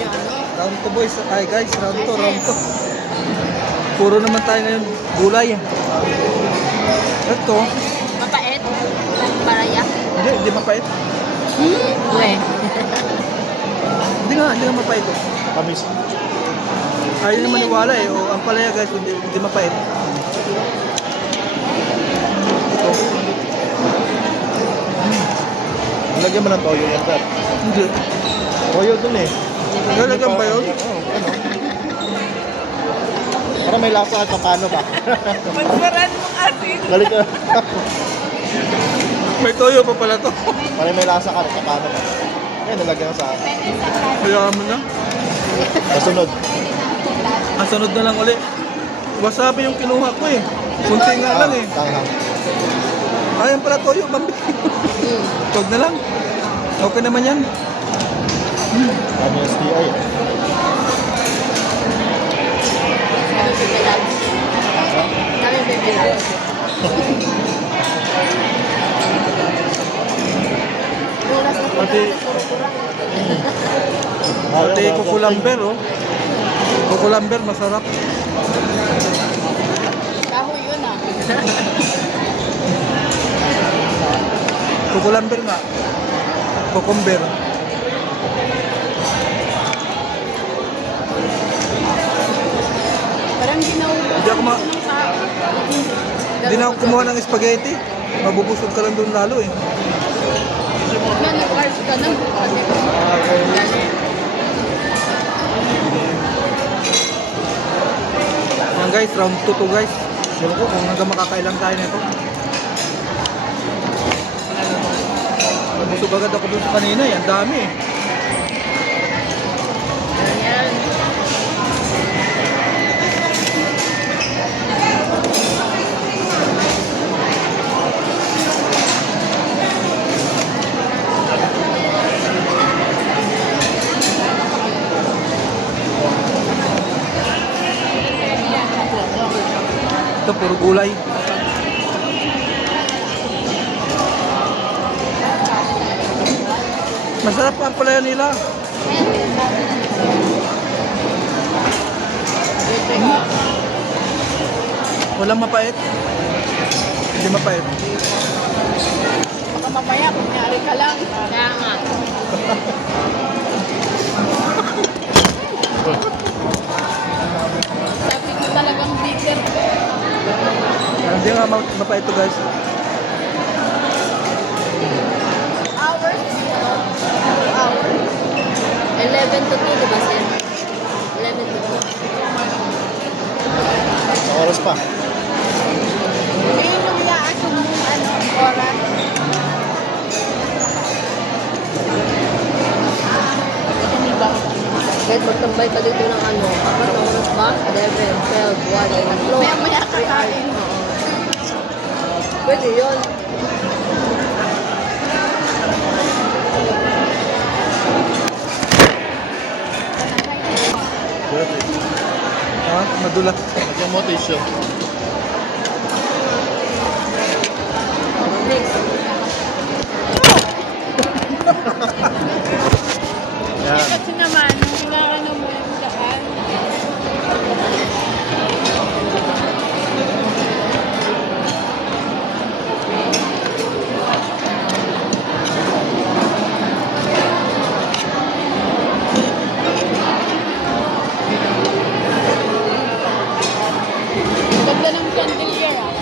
yung ano. Round 2 boys. Ay guys, round 2, round 2. Puro naman tayo ngayon gulay. Ito, Mapait. Paraya. hindi mapait. Uwe. Hindi nga mapait ito. Kamis. Ayaw naman maniwala eh. O, ang palaya guys, hindi mapait. Ito. Lagyan mo ng toyo yan, sir. Hindi. Toyo dun eh. Lalagyan ba yun? Oo, ano. Para may lasa at paano ba? Magsaran mong asin. Galit ka. May toyo pa pala to. Para may lasa ka at paano ba? Ayan, nalagyan sa Mayaman na. kasunod. Ang sunod na lang uli. Wasabi yung kinuha ko eh. Kunti nga lang eh. Tanghang. Ayan pala toyo, bambi. Huwag na lang. Okay naman yan. Ano yung STI eh. Kami bibilag. Kami bibilag. Pati, pati kukulamber oh. Kukulamber masarap. Kahoy yun ah. Kukulamber nga. Kukumber. Parang ginawa. Hindi na ako kumuha ng spaghetti. Mabubusog ka lang doon lalo eh. Na nag-cars ka na. Kasi Yan guys, round 2 to guys. Ewan ko kung hanggang makakailang tayo nito. Mabusog agad ako doon sa kanina eh. Ang dami eh. yan. Ito puro gulay. Masarap pa ang palaya nila. Walang mapait. Hindi mapait. Baka mamaya, kunyari ka lang. Kaya nga. Sabi ko talagang bitter. Hindi nga mapait to guys. Hours? Hours? 11 to 2, diba sir? 11 to 2. Sa oras pa. Ngayon yung yaasong mong oras. Kahit magtambay ka dito ng apat na oras ba? 11, 12, 1, ay tatlo. Maya-maya kakain. Pwede yun. Ha? Madulas. Lagyan mo tissue. Next. Yan. Kasi naman, nung inaano mo yung daan, ganda ng chandelier ah.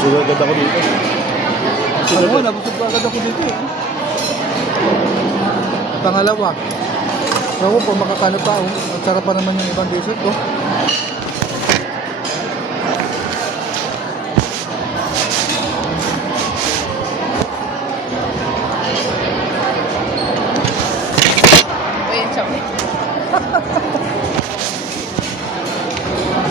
Sugar agad ako dito. Alam mo, nabusog pa agad ako dito eh. Pangalawa. Ewan ko, makakano pa. Ang sarap pa naman yung ibang dessert oh.